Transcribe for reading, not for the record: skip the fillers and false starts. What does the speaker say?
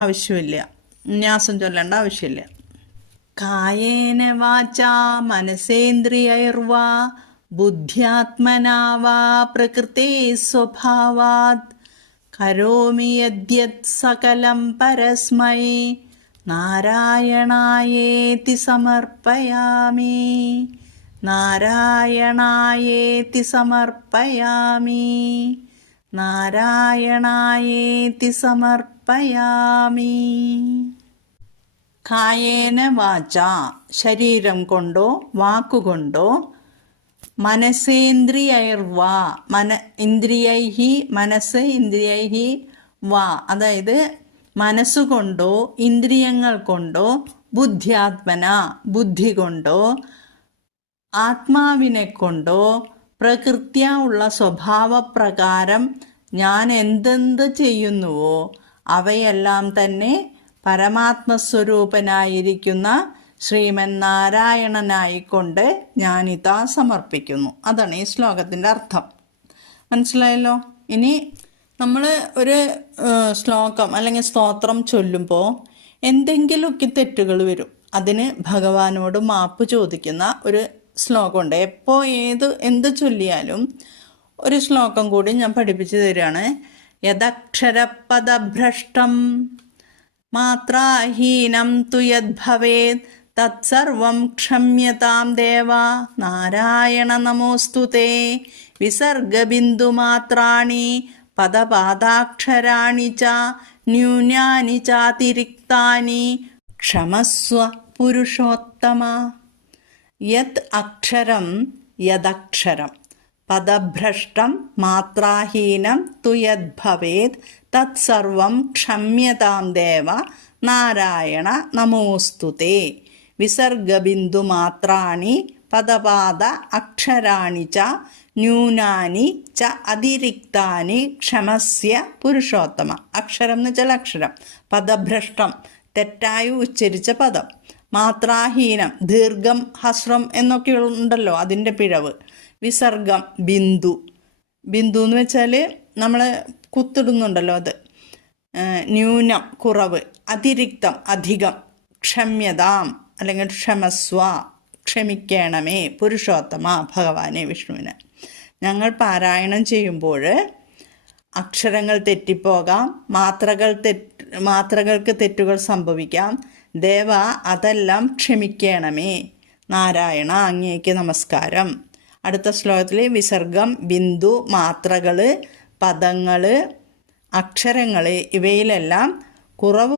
ആവശ്യമില്ല, ന്യാസം ചൊല്ലേണ്ട ആവശ്യമില്ല. കായേന വാചാ മനസേന്ദ്രിയൈർവാ ബുദ്ധ്യാത്മനാ വാ പ്രകൃതേ സ്വഭാവാത് കരോമി യദ്യത് സകലം പരസ്മൈ നാരായണായേതി സമർപ്പയാമി. നാരായണായേതി സമർപ്പയാമി. നാരായണായേതി സമർപ്പയാമി. കായേന വാച ശരീരം കൊണ്ടോ വാക്കുകൊണ്ടോ, മനസേന്ദ്രിയൈർവാ ഇന്ദ്രിയൈഹി മനസ്സ് ഇന്ദ്രിയൈഹി വാ അതായത് മനസ്സുകൊണ്ടോ ഇന്ദ്രിയങ്ങൾ കൊണ്ടോ, ബുദ്ധ്യാത്മന ബുദ്ധി കൊണ്ടോ, ആത്മാവിനെ കൊണ്ടോ, പ്രകൃത്യ ഉള്ള സ്വഭാവപ്രകാരം ഞാൻ എന്തെന്ത് ചെയ്യുന്നുവോ അവയെല്ലാം തന്നെ പരമാത്മസ്വരൂപനായിരിക്കുന്ന ശ്രീമൻ നാരായണനായിക്കൊണ്ട് ഞാനിതാ സമർപ്പിക്കുന്നു. അതാണ് ഈ ശ്ലോകത്തിൻ്റെ അർത്ഥം. മനസ്സിലായല്ലോ? ഇനി നമ്മൾ ഒരു ശ്ലോകം അല്ലെങ്കിൽ സ്തോത്രം ചൊല്ലുമ്പോൾ എന്തെങ്കിലുമൊക്കെ തെറ്റുകൾ വരും. അതിന് ഭഗവാനോട് മാപ്പ് ചോദിക്കുന്ന ഒരു ശ്ലോകമുണ്ട്. എപ്പോൾ എന്ത് ചൊല്ലിയാലും ഒരു ശ്ലോകം കൂടി ഞാൻ പഠിപ്പിച്ചു തരികയാണ്. യദക്ഷരപദഭ്രഷ്ടം മാത്രാഹീനം തു യദ്ഭവേത് തത്സർവം ക്ഷമ്യതാം ദേവ നാരായണ നമോസ്തുതേ. വിസർഗബിന്ദുമാത്രാണി പദപാദാക്ഷരാണി ച ന്യൂനാനി ചാതിരിക്താനി ക്ഷമസ്വ പുരുഷോത്തമ. യത് അക്ഷരം യദക്ഷരം പദഭ്രഷ്ടം മാത്രാഹീനം തു യദ്ഭവേത് തത്സർവം ക്ഷമ്യതാം ദേവ നാരായണ നമോസ്തുതേ. വിസർഗബിന്ദുമാത്രാണി പദപാദ അക്ഷരാണി ച ന്യൂനാനി ച അതിരിക്താനി ക്ഷമസ്യ പുരുഷോത്തമ. അക്ഷരം എന്ന് വെച്ചാൽ അക്ഷരം, പദഭ്രഷ്ടം തെറ്റായി ഉച്ചരിച്ച പദം, മാത്രാഹീനം ദീർഘം ഹസ്രം എന്നൊക്കെ ഉണ്ടല്ലോ അതിൻ്റെ പിഴവ്, വിസർഗം ബിന്ദു എന്ന് വെച്ചാൽ നമ്മൾ കുത്തിടുന്നുണ്ടല്ലോ അത്, ന്യൂനം കുറവ്, അതിരിക്തം അധികം, ക്ഷമ്യതാം അല്ലെങ്കിൽ ക്ഷമസ്വ ക്ഷമിക്കണമേ പുരുഷോത്തമ ഭഗവാനെ വിഷ്ണുവിനെ. ഞങ്ങൾ പാരായണം ചെയ്യുമ്പോൾ അക്ഷരങ്ങൾ തെറ്റിപ്പോകാം, മാത്രകൾക്ക് തെറ്റുകൾ സംഭവിക്കാം. ദേവ അതെല്ലാം ക്ഷമിക്കണമേ. നാരായണ അങ്ങേക്ക് നമസ്കാരം. അടുത്ത ശ്ലോകത്തിൽ വിസർഗം ബിന്ദു മാത്രകൾ പദങ്ങൾ അക്ഷരങ്ങൾ ഇവയിലെല്ലാം കുറവ്